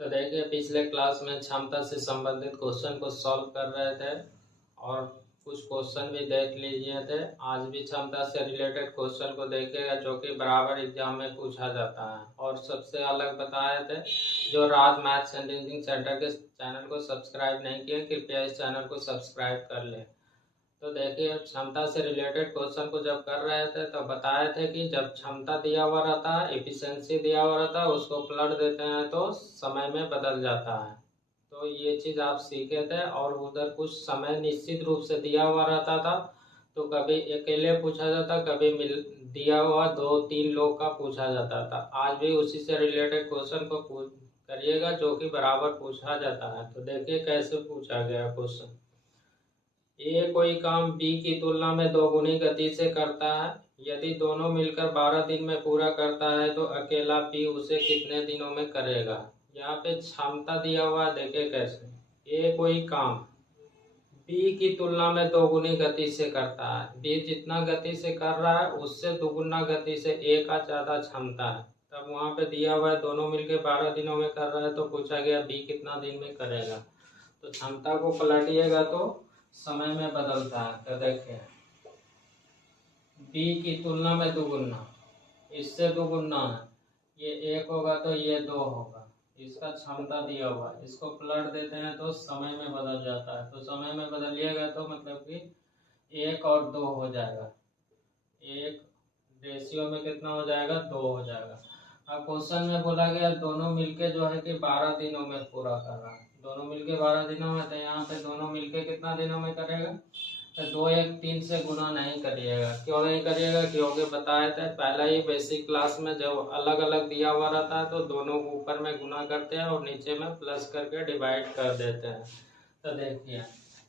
तो देखिए पिछले क्लास में क्षमता से संबंधित क्वेश्चन को सॉल्व कर रहे थे और कुछ क्वेश्चन भी देख लीजिए थे। आज भी क्षमता से रिलेटेड क्वेश्चन को देखेगा जो कि बराबर एग्जाम में पूछा जाता है। और सबसे अलग बताए थे, जो राज मैथ्स एंड रीजनिंग सेंटर के चैनल को सब्सक्राइब नहीं किए कृपया इस चैनल को सब्सक्राइब कर ले। तो देखिए क्षमता से रिलेटेड क्वेश्चन को जब कर रहे थे तो बताए थे कि जब क्षमता दिया हुआ रहता है, एफिशिएंसी दिया हुआ रहता है, उसको पलट देते हैं तो समय में बदल जाता है। तो ये चीज़ आप सीखे थे। और उधर कुछ समय निश्चित रूप से दिया हुआ रहता था, तो कभी अकेले पूछा जाता, कभी मिल दिया हुआ 2-3 लोग का पूछा जाता था। आज भी उसी से रिलेटेड क्वेश्चन को करिएगा जो कि बराबर पूछा जाता है। तो देखिए कैसे पूछा गया क्वेश्चन। ए कोई काम बी की तुलना में दोगुनी गति से करता है। यदि दोनों मिलकर 12 दिन में पूरा करता है तो अकेला बी उसे कितने दिनों में करेगा। यहाँ पे क्षमता दिया हुआ, देखे कैसे। ए कोई काम बी की तुलना में दोगुनी गति से करता है। बी जितना गति से कर रहा है उससे दोगुना गति से ए का ज़्यादा क्षमता है। तब वहाँ पे दिया हुआ है दोनों मिलकर 12 दिनों में कर रहा है, तो पूछा गया बी कितना दिन में करेगा। तो क्षमता को पलटिएगा तो समय में बदलता है। तो देखिए बी की तुलना में दोगुना, इससे दोगुना है, ये 1 होगा तो ये 2 होगा। इसका क्षमता दिया हुआ है, इसको पलट देते हैं तो समय में बदल जाता है। तो समय में बदलिएगा तो मतलब कि 1 और 2 हो जाएगा। 1 रेशियो में कितना हो जाएगा, 2 हो जाएगा। अब क्वेश्चन में बोला गया दोनों मिलके जो है कि 12 दिनों में पूरा कर रहा है। दोनों मिलके 12 दिनों में, तो यहाँ पे दोनों मिलके कितना दिनों में करेगा, तो 2 1 3 से गुना नहीं करिएगा। क्यों नहीं करिएगा, क्योंकि बताए थे पहला ही बेसिक क्लास में जब अलग अलग दिया हुआ रहता है तो दोनों को ऊपर में गुना करते हैं और नीचे में प्लस करके डिवाइड कर देते हैं। तो देखिए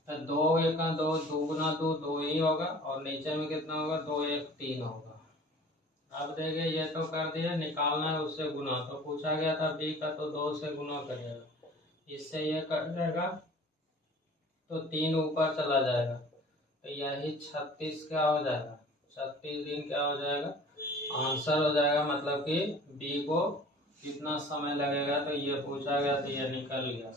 तो 2 1 2, 2 गुना 2 2 ही होगा और नीचे में कितना होगा, 2 1 3 होगा। अब देखिए ये तो कर दिया, निकालना है उससे गुना। तो पूछा गया था बी का, तो 2 से गुना करिएगा, इससे ये कर जाएगा तो 3 ऊपर चला जाएगा। तो यही 36 क्या हो जाएगा, 36 दिन क्या हो जाएगा, आंसर हो जाएगा। मतलब कि बी को कितना समय लगेगा, तो ये पूछा गया तो ये निकल गया।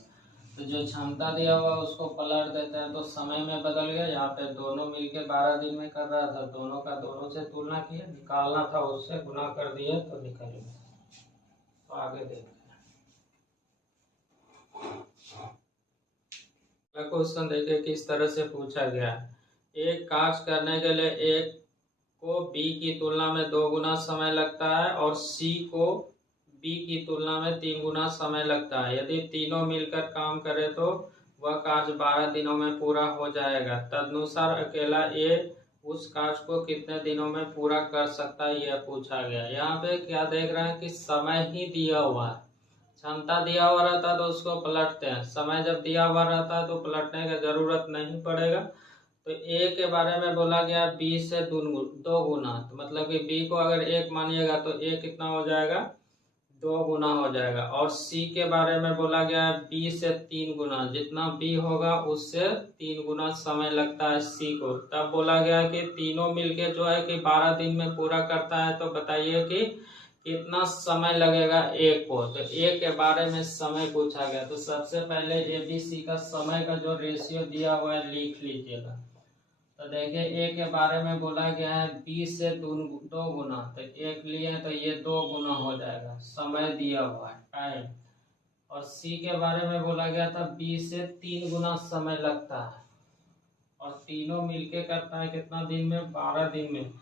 तो जो क्षमता दिया हुआ उसको पलट देते हैं तो समय में बदल गया। यहाँ पे दोनों मिलके 12 दिन में कर रहा था, दोनों का दोनों से तुलना किया, निकालना था उससे गुना कर दिए तो निकल गया। तो आगे देखते हैं क्वेश्चन, देखिए किस तरह से पूछा गया। एक कार्य करने के लिए एक को बी की तुलना में 2 गुना समय लगता है और सी को बी की तुलना में 3 गुना समय लगता है। यदि तीनों मिलकर काम करे तो वह कार्य 12 दिनों में पूरा हो जाएगा। तदनुसार अकेला ए उस कार्य को कितने दिनों में पूरा कर सकता है, यह पूछा गया। यहाँ पे क्या देख रहे हैं कि समय ही दिया हुआ है। क्षमता दिया हुआ रहता है तो उसको पलटते हैं, समय जब दिया हुआ रहता है तो पलटने की जरूरत नहीं पड़ेगा। तो ए के बारे में बोला गया बी से 2 गुना, तो मतलब कि बी को अगर 1 मानिएगा तो ए कितना हो जाएगा, 2 गुना हो जाएगा। और सी के बारे में बोला गया है बी से 3 गुना, जितना बी होगा उससे 3 गुना समय लगता है सी को। तब बोला गया कि तीनों मिलके जो है कि 12 दिन में पूरा करता है। तो बताइए कि कितना समय लगेगा ए को। तो ए के बारे में समय पूछा गया, तो सबसे पहले ए बी सी का समय का जो रेशियो दिया हुआ है लिख लीजिएगा। तो देखिए ए के बारे में बोला गया है बी से 2 गुना, तो 1 लिए तो ये 2 गुना हो जाएगा, समय दिया हुआ है टाइम। और सी के बारे में बोला गया था बी से 3 गुना समय लगता है और तीनों मिलके करता है कितना दिन में, 12 दिन में।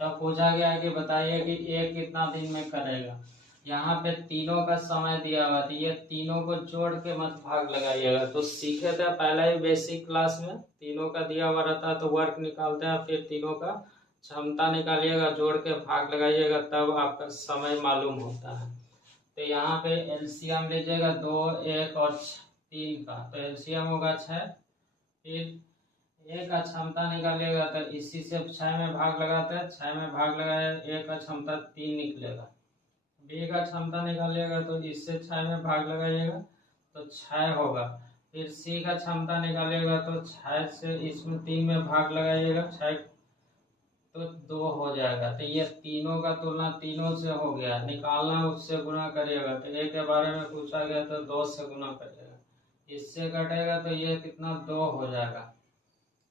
तब पूछा गया है कि बताइए कि ए कितना दिन में करेगा। यहाँ पे तीनों का समय दिया हुआ, तो ये तीनों को जोड़ के मत भाग लगाइएगा। तो सीखे थे पहले ही बेसिक क्लास में, तीनों का दिया हुआ रहता है तो वर्क निकालते हैं, फिर तीनों का क्षमता निकालिएगा, जोड़ के भाग लगाइएगा, तब आपका समय मालूम होता है। तो यहाँ पे एलसीएम लीजिएगा 2 1 और 3 का, तो एलसीएम होगा 6। फिर ए का क्षमता निकालिएगा तो इसी से 6 में भाग लगाते हैं, 6 में भाग लगाए ए का क्षमता 3 निकलेगा। बी का क्षमता निकालिएगा तो इससे 6 में भाग लगाइएगा तो 6 होगा। फिर सी का क्षमता निकालिएगा तो 6 से इसमें 3 में भाग लगाइएगा, 6 तो 2 हो जाएगा। तो ये तीनों का तुलना तीनों से हो गया, निकालना उससे गुना करिएगा। तो ए के बारे में पूछा गया तो 2 से गुना करिएगा, इससे कटेगा तो ये कितना 2 हो जाएगा।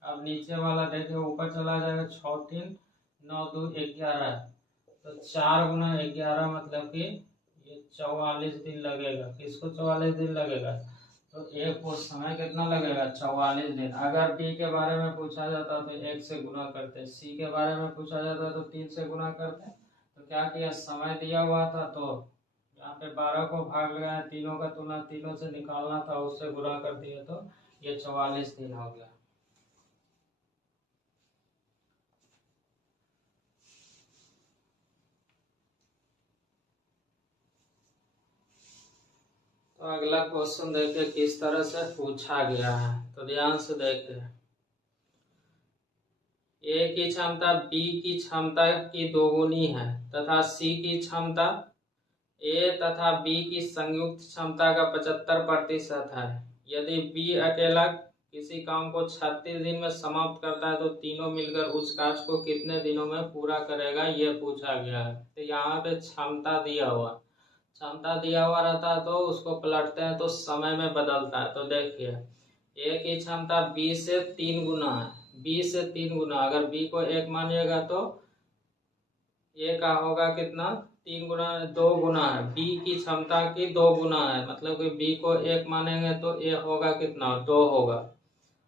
अब नीचे वाला देखिए ऊपर चला जाएगा, 6 3 9 2 11, तो 4 गुना 11 मतलब कि ये 44 दिन लगेगा। किसको 44 दिन लगेगा? तो एक को समय कितना लगेगा? 44 दिन। अगर बी के बारे में पूछा जाता तो 1 से गुना करते, सी के बारे में पूछा जाता तो 3 से गुना करते। तो क्या किया, समय दिया हुआ था तो यहाँ पे 12 को भाग लगाया, तीनों का तुलना तीनों से निकालना था, उससे गुना कर दिया तो ये 44 दिन हो गया। तो अगला क्वेश्चन देखिए किस तरह से पूछा गया है, तो ध्यान से देखते हैं। ए की क्षमता बी की क्षमता की दोगुनी है तथा सी की क्षमता ए तथा बी की संयुक्त क्षमता का 75% है। यदि बी अकेला किसी काम को 36 दिन में समाप्त करता है तो तीनों मिलकर उस कार्य को कितने दिनों में पूरा करेगा, यह पूछा गया है। तो यहाँ पे क्षमता दिया हुआ रहता है तो उसको पलटते हैं तो समय में बदलता है। तो देखिए ए की क्षमता बी से 3 गुना है, बी से 3 गुना। अगर बी को 1 मानिएगा तो ए का होगा कितना, 3 गुना 2 गुना है, बी की क्षमता की 2 गुना है, मतलब कि बी को 1 मानेंगे तो ए होगा कितना, 2 होगा।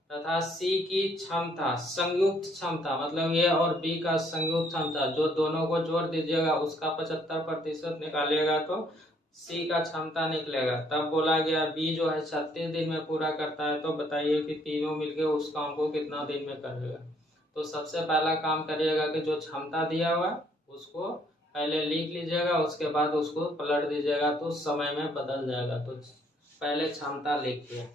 तथा सी की क्षमता संयुक्त क्षमता, मतलब ए और बी का संयुक्त क्षमता, जो दोनों को जोड़ दीजिएगा उसका 75% निकालिएगा तो सी का क्षमता निकलेगा। तब बोला गया बी जो है 36 दिन में पूरा करता है, तो बताइए कि तीनों मिलके उस काम को कितना दिन में करेगा। तो सबसे पहला काम करिएगा कि जो क्षमता दिया हुआ उसको पहले लिख लीजिएगा, उसके बाद उसको पलट दीजिएगा तो समय में बदल जाएगा। तो पहले क्षमता लिखिए।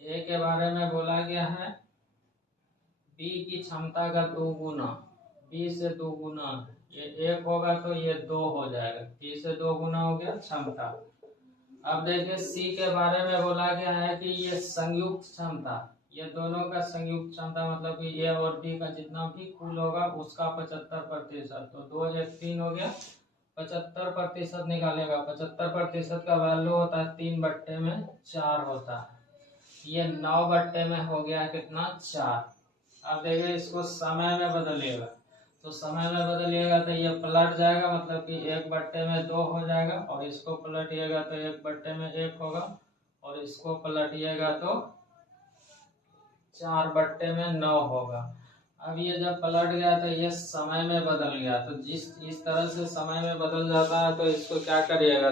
ए के बारे में बोला गया है बी की क्षमता का 2 गुना, बी से 2 गुना, ये 1 होगा तो ये 2 हो जाएगा, बी से 2 गुना हो गया क्षमता। अब देखिए सी के बारे में बोला गया है कि ये संयुक्त क्षमता, ये दोनों का संयुक्त क्षमता, मतलब कि ए और बी का जितना भी कुल होगा उसका 75%। तो 2 1 3 हो गया, 75% निकालेगा। 75% का वैल्यू होता है 3/4 होता है, ये 9 में हो गया कितना, 4। अब देखिए इसको समय में बदलिएगा, तो समय में बदलिएगा तो ये पलट जाएगा, मतलब कि 1/2 हो जाएगा, और इसको पलटिएगा तो 1/1 होगा, और इसको पलटिएगा तो 4/9 होगा। अब ये जब पलट गया तो ये समय में बदल गया। तो इस तरह से समय में बदल जाता है तो इसको क्या करिएगा,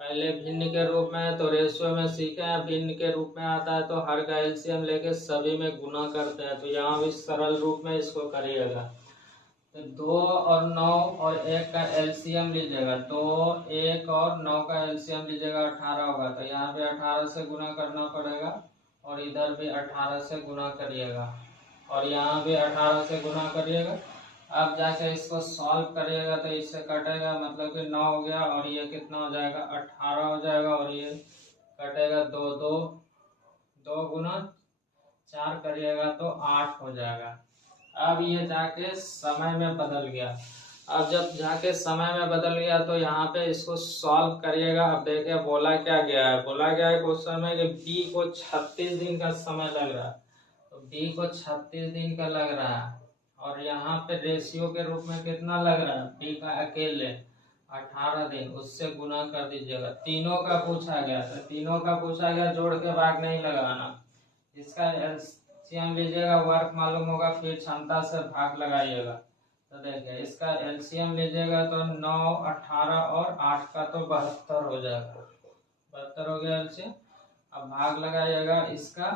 पहले भिन्न के रूप में तो रेशियो में सीखे हैं, भिन्न के रूप में आता है तो हर का एलसीएम लेके सभी में गुना करते हैं। तो यहाँ भी सरल रूप में इसको करिएगा। तो 2 और 9 और 1 का एलसीएम लीजिएगा, 2 1 और 9 का एलसीएम लीजिएगा, 18 होगा। तो यहाँ पे 18 से गुना करना पड़ेगा, और इधर भी 18 से गुना करिएगा, और यहाँ भी 18 से गुना करिएगा। अब जाके इसको सॉल्व करिएगा तो इससे कटेगा, मतलब कि 9 हो गया, और ये कितना हो जाएगा, 18 हो जाएगा, और ये कटेगा 2 2 2 गुना 4 करिएगा तो 8 हो जाएगा। अब ये जाके समय में बदल गया। अब जब जाके समय में बदल गया तो यहाँ पे इसको सॉल्व करिएगा। अब देखिए बोला क्या गया है, बोला गया है क्वेश्चन में कि बी को 36 दिन का समय लग रहा है, तो बी को 36 दिन का लग रहा है, और यहाँ पे रेशियो के रूप में कितना लग रहा है, बी का अकेले 18 दिन, उससे गुना कर दीजिएगा। तीनों का पूछा गया, तो तीनों का पूछा गया, जोड़ के भाग नहीं लगाना। इसका एलसीएम लीजिएगा, वर्क मालूम होगा, फिर क्षमता से भाग लगाइएगा। तो देखिए इसका एलसीएम लीजिएगा तो 9 18 और 8 का तो 72 हो जाएगा, 72 हो गया एलसीएम। अब भाग लगाइएगा, इसका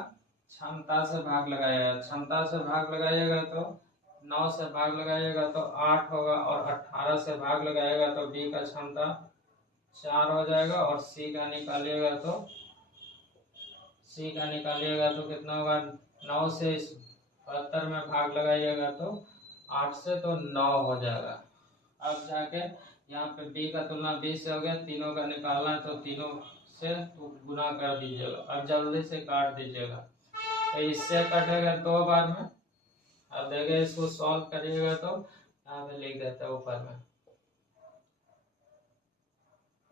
क्षमता से भाग लगाइएगा, क्षमता से भाग लगाइएगा तो 9 से भाग लगाइएगा तो 8 होगा, और 18 से भाग लगाइएगा तो बी का क्षमता 4 हो जाएगा, और सी का निकालिएगा तो कितना होगा, 9 से इस 72 में भाग लगाइएगा तो 8 से तो 9 हो जाएगा। अब जाके यहाँ पे बी का तुलना बी से हो गया, तीनों का निकालना है तो तीनों से गुना कर दीजिएगा। अब जल्दी से काट दीजिएगा, तो इससे कटेगा 2 बार में, अब देखिए इसको सॉल्व करिएगा तो यहाँ पे लिख देते हैं ऊपर में,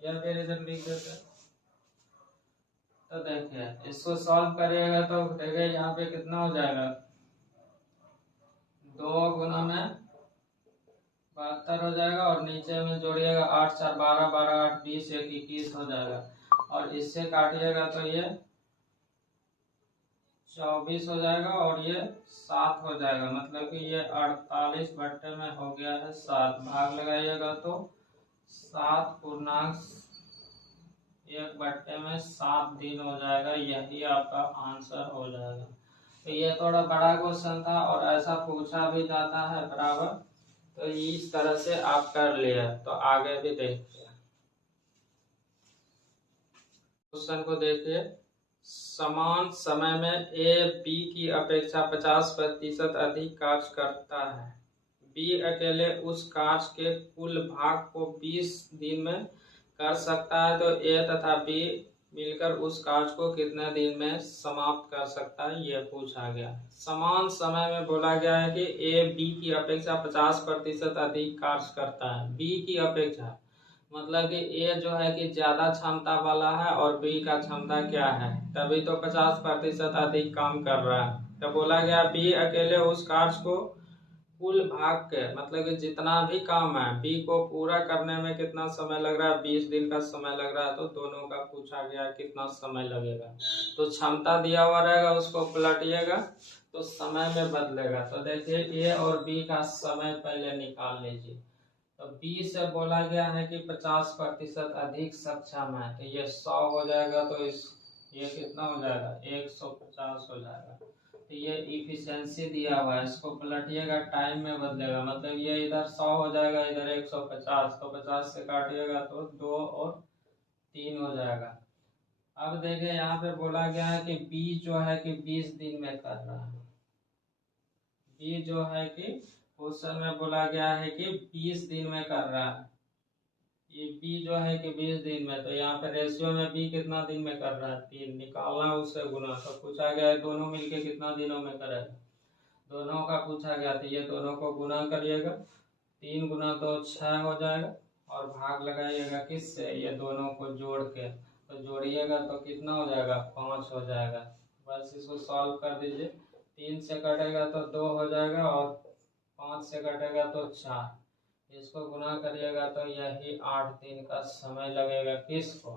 या फिर इधर लिख देते हैं। तो देखिए इसको सॉल्व करिएगा तो देखिए यहाँ पे कितना हो जाएगा, 2 गुना में 72 हो जाएगा, और नीचे में जोड़िएगा 8 4 12, 12 8 20, 1 21 हो जाएगा, और इससे काटिएगा तो ये 24 हो जाएगा, और ये 7 हो जाएगा, मतलब कि ये 48 बट्टे में हो गया है 7। भाग लगाइएगा तो 7 पूर्णांक 1 बट्टे में 7 दिन हो जाएगा, यही आपका आंसर हो जाएगा। तो ये थोड़ा बड़ा क्वेश्चन था और ऐसा पूछा भी जाता है बराबर, तो इस तरह से आप कर लिया। तो आगे भी देखते हैं, क्वेश्चन को देखिए। समान समय में ए बी की अपेक्षा 50% अधिक कार्य करता है। बी अकेले उस कार्य के कुल भाग को 20 दिन में कर सकता है, तो ए तथा बी मिलकर उस कार्य को कितने दिन में समाप्त कर सकता है, यह पूछा गया। समान समय में बोला गया है कि ए बी की अपेक्षा 50% अधिक कार्य करता है। बी की अपेक्षा मतलब कि ए जो है कि ज्यादा क्षमता वाला है और बी का क्षमता क्या है, तभी तो 50% अधिक काम कर रहा है। तो बोला गया बी अकेले उस कार्य को कुल भाग के, मतलब कि जितना भी काम है बी को पूरा करने में कितना समय लग रहा है, 20 दिन का समय लग रहा है। तो दोनों का पूछा गया कितना समय लगेगा। तो क्षमता दिया हुआ रहेगा, उसको पलटिएगा तो समय में बदलेगा। तो देखिए ए और बी का समय पहले निकाल लीजिए। तो बी से बोला गया है कि 50% अधिक सक्षम है, तो ये 100 हो जाएगा, तो ये कितना हो जाएगा, 150 हो जाएगा। तो ये इफिशियंसी दिया हुआ है, इसको पलटिएगा टाइम में बदलेगा, मतलब ये इधर 100 हो जाएगा, इधर 150, तो 50 से काटिएगा तो 2 और 3 हो जाएगा। अब देखिए यहाँ पे बोला गया है कि बी जो है कि 20 दिन में कर रहा है। बी जो है कि क्वेश्चन में बोला गया है कि 20 दिन में कर रहा है। ये बी जो है कि 20 दिन में, तो यहाँ पे रेशियो में बी कितना दिन में कर रहा है, 3 निकालना, उससे गुना। तो पूछा गया है दोनों मिलके कितना दिनों में करेगा, दोनों का पूछा गया। तो ये दोनों को गुना करिएगा, 3 गुना 2 6 हो जाएगा, और भाग लगाइएगा किससे, ये दोनों को जोड़ के। तो जोड़िएगा तो कितना हो जाएगा, 5 हो जाएगा। बस इसको सॉल्व कर दीजिए। 3 से कटेगा तो 2 हो जाएगा, और 5 से कटेगा तो 4। इसको गुना करिएगा तो यही 8 दिन का समय लगेगा। किसको,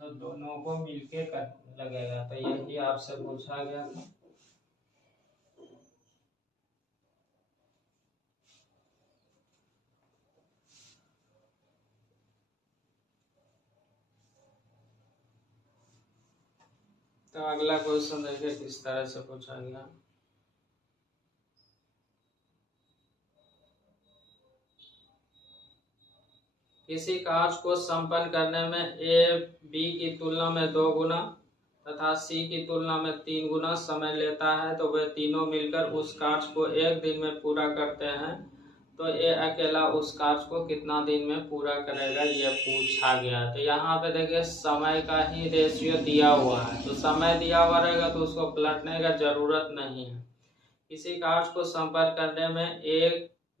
तो दोनों को मिलके लगेगा। तो यही आपसे पूछा गया था। तो अगला क्वेश्चन देखिए किस तरह से पूछा गया। किसी कार्य को संपन्न करने में ए बी की तुलना में 2 गुना तथा सी की तुलना में 3 गुना समय लेता है, तो वे तीनों मिलकर उस कार्य को 1 दिन में पूरा करते हैं, तो ए अकेला उस कार्य को कितना दिन में पूरा करेगा, यह पूछा गया। तो यहाँ पे देखिए समय का ही रेशियो दिया हुआ है, तो समय दिया हुआ रहेगा तो उसको पलटने का जरूरत नहीं है। किसी कार्य को संपर्क करने में ए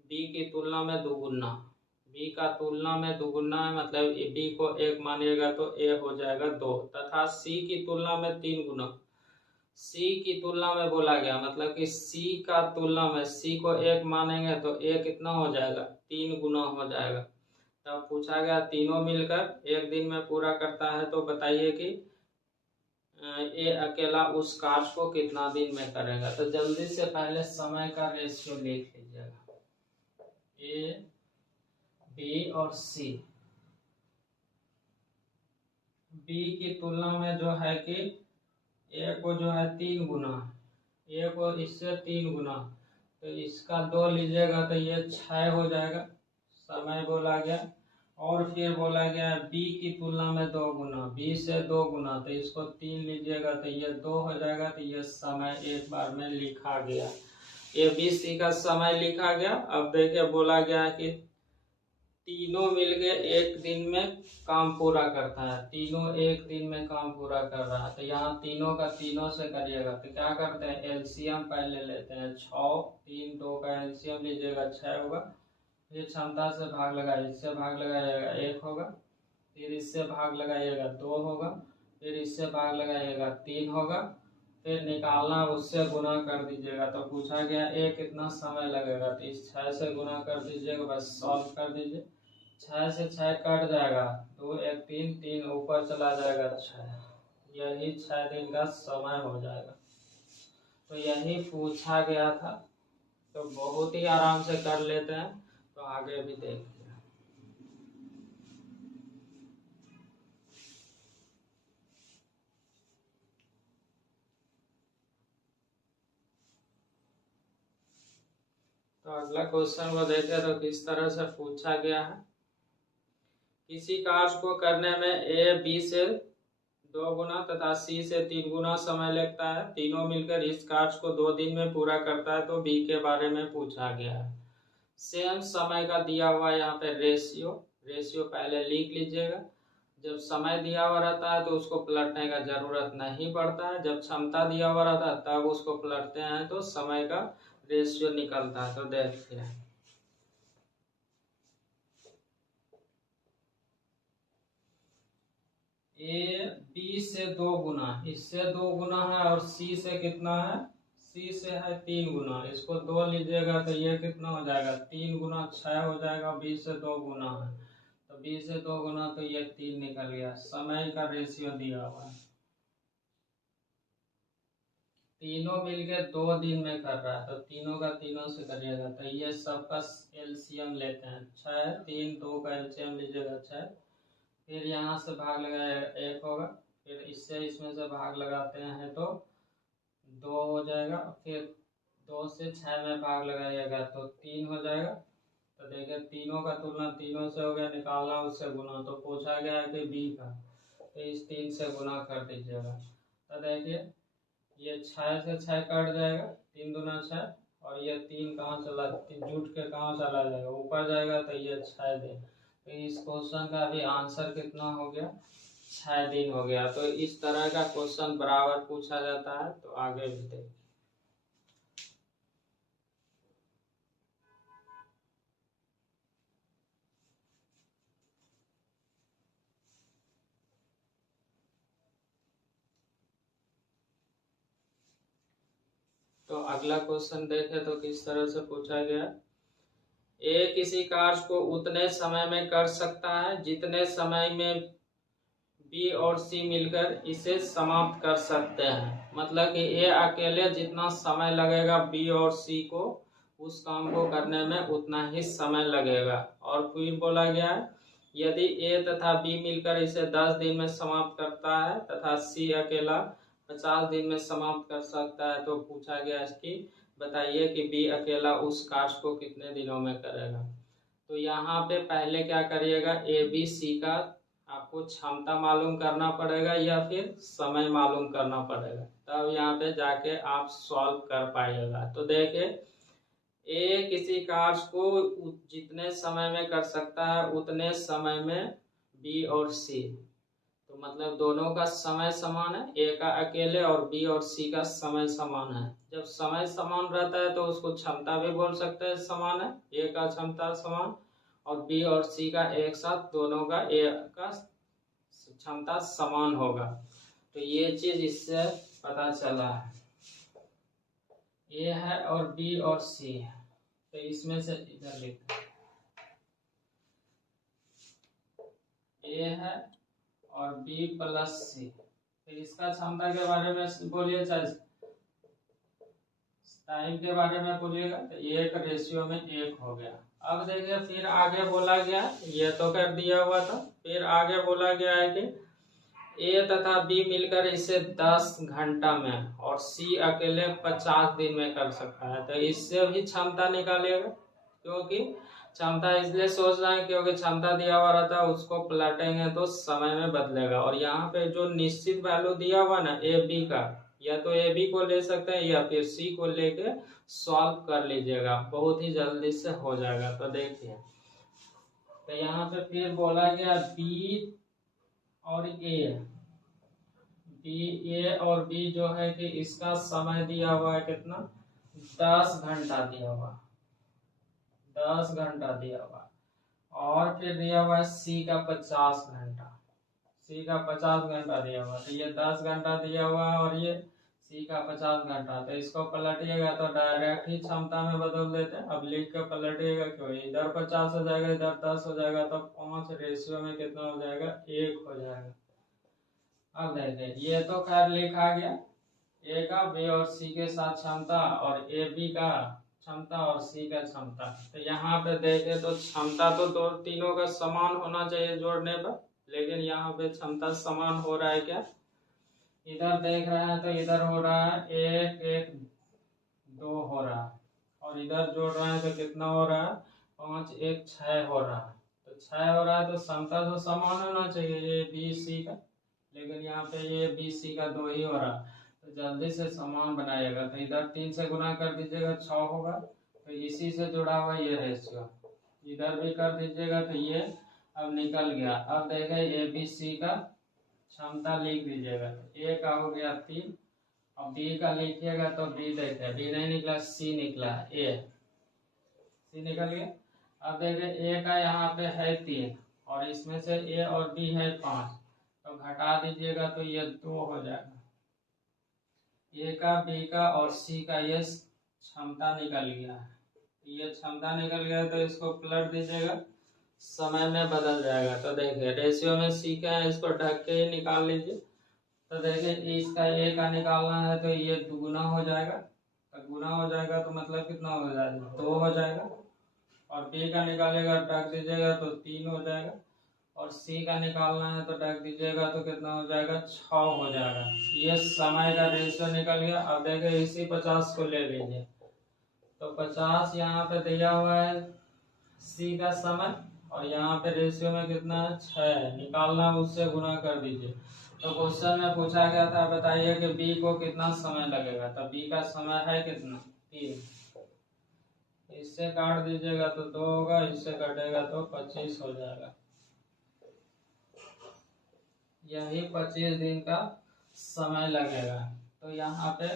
बी की तुलना में 2 गुना, बी का तुलना में 2 गुना है, मतलब बी को 1 मानिएगा तो ए हो जाएगा 2, तथा सी की तुलना में 3 गुना। सी की तुलना में बोला गया, मतलब कि सी का तुलना में सी को 1 मानेंगे तो ए कितना हो जाएगा, 3 गुना हो जाएगा। तब पूछा गया तीनों मिलकर 1 दिन में पूरा करता है, तो बताइए कि ए अकेला उस कार्य को कितना दिन में करेगा। तो जल्दी से पहले समय का रेशियो लिख लीजिएगा, ए बी और सी। बी की तुलना में जो है कि ए को जो है 3 गुना, ए को इससे 3 गुना, तो इसका 2 लीजिएगा तो ये 6 हो जाएगा, समय बोला गया। और फिर बोला गया बी की तुलना में 2 गुना, बी से 2 गुना, तो इसको 3 लीजिएगा तो ये 2 हो जाएगा। तो ये समय एक बार में लिखा गया, ये बी सी का समय लिखा गया। अब देखिए बोला गया है कि तीनों मिलके एक दिन में काम पूरा करता है, तीनों एक दिन में काम पूरा कर रहा है। तो यहाँ तीनों का तीनों से करिएगा तो क्या करते हैं, एलसीएम पहले लेते हैं। 6 3 2 का एलसीएम लीजिएगा 6 होगा, फिर क्षमता से भाग लगाइए, इससे भाग लगाइएगा 1 होगा, फिर इससे भाग लगाइएगा 2 होगा, फिर इससे भाग लगाइएगा 3 होगा, फिर निकालना उससे गुना कर दीजिएगा। तो पूछा गया ए कितना समय लगेगा, तो इस 6 से गुना कर दीजिएगा, बस सॉल्व कर दीजिए। 6 से 6 कट जाएगा, 2 1 3 3 ऊपर चला जाएगा 6, यही 6 दिन का समय हो जाएगा। तो यही पूछा गया था, तो बहुत ही आराम से कर लेते हैं। तो आगे भी देखते हैं। तो अगला क्वेश्चन को देखें तो किस तरह से पूछा गया है। किसी कार्य को करने में ए बी से 2 गुना तथा सी से 3 गुना समय लगता है, तीनों मिलकर इस कार्य को 2 दिन में पूरा करता है, तो बी के बारे में पूछा गया है। सेम समय का दिया हुआ यहाँ पे रेशियो पहले लिख लीजिएगा। जब समय दिया हुआ रहता है तो उसको पलटने का जरूरत नहीं पड़ता है, जब क्षमता दिया हुआ रहता है तब उसको पलटते हैं तो समय का रेशियो निकलता है। तो देखते हैं, ए बी से 2 गुना, इससे 2 गुना है, और सी से कितना है, सी से है 3 गुना, इसको 2 लीजिएगा तो ये कितना हो जाएगा, 3 गुना 6 हो जाएगा। बी से 2 गुना है तो बी से 2 गुना तो ये 3 निकल गया। समय का रेशियो दिया हुआ है, तीनों मिलके 2 दिन में कर रहा है, तो तीनों का तीनों से करिएगा। तो ये सबका एलसीएम लेते हैं, 6 3 2 का एलसीएम लीजिएगा 6, फिर यहाँ से भाग लगाएगा 1 होगा, फिर इससे इसमें से भाग लगाते हैं तो 2 हो जाएगा, फिर 2 से 6 में भाग लगाइएगा तो 3 हो जाएगा। तो देखिए तीनों का तुलना तीनों से हो गया, निकालना उससे गुना, तो पूछा गया है कि बी का, तो इस 3 से गुना कर दीजिएगा। तो देखिए ये 6 से 6 कट जाएगा, 3 दूना 6, और ये 3 कहाँ चला, जुट के कहाँ चला जाएगा, ऊपर जाएगा, तो ये 6 दिन। तो इस क्वेश्चन का भी आंसर कितना हो गया, 6 दिन हो गया। तो इस तरह का क्वेश्चन बराबर पूछा जाता है। तो आगे भी देखिए, तो अगला क्वेश्चन देखें तो किस तरह से पूछा गया। ए किसी कार्य को उतने समय में कर सकता है जितने समय में बी और सी मिलकर इसे समाप्त कर सकते हैं। मतलब कि ए अकेले जितना समय लगेगा बी और सी को उस काम को करने में उतना ही समय लगेगा। और फिर बोला गया है यदि ए तथा बी मिलकर इसे 10 दिन में समाप्त करता है तथा सी अकेला 50 दिन में समाप्त कर सकता है, तो पूछा गया इसकी बताइए कि बी अकेला उस कार्य को कितने दिनों में करेगा। तो यहाँ पे पहले क्या करिएगा, ए बी सी का आपको क्षमता मालूम करना पड़ेगा या फिर समय मालूम करना पड़ेगा, तब यहाँ पे जाके आप सॉल्व कर पाइएगा। तो देखिए ए किसी कार्य को जितने समय में कर सकता है उतने समय में बी और सी, तो मतलब दोनों का समय समान है, ए का अकेले और बी और सी का समय समान है। जब समय समान रहता है तो उसको क्षमता भी बोल सकते हैं समान है, ए का क्षमता समान और बी और सी का एक साथ दोनों का ए का क्षमता समान होगा। तो ये चीज इससे पता चला है, ए है और बी और सी है, तो इसमें से इधर लिखते हैं ए है और बी प्लस सी, फिर इसका क्षमता के बारे में बोलिए चाहे टाइम के बारे में बोलिएगा, तो 1:1 हो गया। अब देखिए फिर आगे बोला गया, ये तो कर दिया हुआ था, फिर आगे बोला गया है कि ए तथा बी मिलकर इसे 10 घंटा में और सी अकेले 50 दिन में कर सकता है। तो इससे भी क्षमता निकालेगा, क्योंकि क्षमता इसलिए सोच रहे हैं क्योंकि क्षमता दिया हुआ रहता है, उसको पलटेंगे तो समय में बदलेगा। और यहाँ पे जो निश्चित वैल्यू दिया हुआ ना ए बी का, या तो ए बी को ले सकते हैं या फिर सी को लेके सॉल्व कर लीजिएगा, बहुत ही जल्दी से हो जाएगा। तो देखिए तो यहाँ पे फिर बोला गया बी और और बी जो है कि इसका समय दिया हुआ है कितना, 10 घंटा दिया हुआ, 10 घंटा दिया हुआ। और फिर दिया हुआ है सी का 50 घंटा, सी का 50 घंटा दिया हुआ। तो ये 10 घंटा दिया हुआ और ये सी का 50 घंटा। तो इसको पलटिएगा तो डायरेक्ट ही क्षमता में बदल देते हैं। अब लिख के पलटिएगा क्यों, इधर 50 हो जाएगा, इधर 10 हो जाएगा, तो 5 रेशियो में कितना हो जाएगा, 1 हो जाएगा। अब देखें, ये तो खैर लिखा गया, ए का बी और सी के साथ क्षमता और ए बी का क्षमता और सी का क्षमता। तो यहाँ पे देखें तो क्षमता तो दो तीनों का समान होना चाहिए जोड़ने पर, लेकिन यहाँ पे क्षमता समान हो रहा है क्या, इधर देख रहे हैं तो इधर हो रहा है 1 1 2 हो रहा है, और इधर जोड़ रहे हैं तो कितना हो रहा है, 5 1 6 हो रहा है। तो 6 हो रहा है तो क्षमता तो समान होना चाहिए ये बी सी का, लेकिन यहाँ पे ये बी सी का 2 ही हो रहा है। तो जल्दी से समान बनाइएगा, तो इधर 3 से गुना कर दीजिएगा, 6 होगा। तो इसी से जुड़ा हुआ ये रेशियो इधर भी कर दीजिएगा, तो ये अब निकल गया। अब देखें ए बी सी का क्षमता लिख दीजिएगा, ए का हो गया 3, और बी का लिखिएगा तो बी देखें, बी नहीं निकला, सी निकला, ए सी निकल गया। अब देखें ए का यहाँ पे है 3 और इसमें से ए और बी है 5, तो घटा दीजिएगा तो ये 2 हो जाएगा। ए का बी का और सी का ये क्षमता निकल गया है, ये क्षमता निकल गया, तो इसको पलट दीजिएगा, समय में बदल जाएगा। तो देखिए रेशियो में सी का है, इसको ढक के ही निकाल लीजिए। तो देखिए इसका ए का निकालना है तो ये दुगुना हो जाएगा, तो गुना हो जाएगा तो मतलब कितना हो जाएगा, 2 हो जाएगा। और बी का निकालेगा ढक दीजिएगा तो 3 हो जाएगा, और सी का निकालना है तो ढक दीजिएगा तो कितना हो जाएगा, 6 हो जाएगा। ये समय का रेशियो निकल गया। अब देखिए इसी 50 को ले लीजिए, तो 50 यहाँ पे दिया हुआ है सी का समय, और यहाँ पे रेशियो में कितना है, 6 निकालना, उससे गुना कर दीजिए। तो क्वेश्चन में पूछा गया था बताइए कि बी को कितना समय लगेगा, तो बी का समय है कितना, 3, इससे काट दीजिएगा तो 2 होगा, इससे कटेगा तो 25 हो जाएगा। यही 25 दिन का समय लगेगा। तो यहाँ पे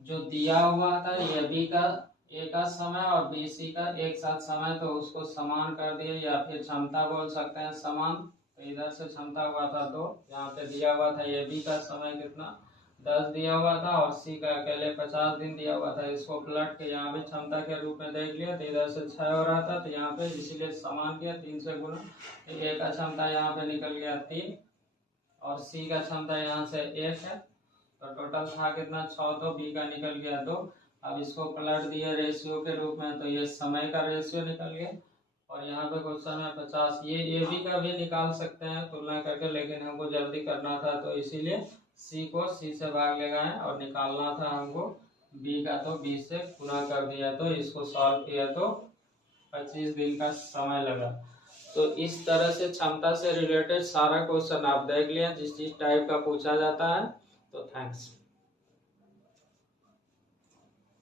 जो दिया हुआ था ये बी का ए का समय और बी सी का एक साथ समय, तो उसको समान कर दिए, या फिर क्षमता बोल सकते हैं समान। तो इधर से क्षमता हुआ था 2, यहाँ पे दिया हुआ था ए बी का समय कितना, 10 दिया हुआ था, और सी का अकेले 50 दिन दिया हुआ था। इसको पलट के यहाँ भी क्षमता के रूप में देख लिया, तो इधर से 6 हो रहा था, तो यहाँ पे इसीलिए समान किया, 3 से गुना। ए का क्षमता यहाँ पे निकल गया 3, और सी का क्षमता यहाँ से 1 है, तो टोटल था कितना, 6, तो बी का निकल गया 2। अब इसको पलट दिए रेशियो के रूप में, तो ये समय का रेशियो निकल गया। और यहाँ पे क्वेश्चन में 50, ये ए बी का भी निकाल सकते हैं तुलना करके, लेकिन हमको जल्दी करना था तो इसीलिए सी को सी से भाग लगाए, और निकालना था हमको बी का, तो बी से गुना कर दिया, तो इसको सॉल्व किया तो 25 दिन का समय लगा। तो इस तरह से क्षमता से रिलेटेड सारा क्वेश्चन आप देख लिया, जिस टाइप का पूछा जाता है। तो थैंक्स।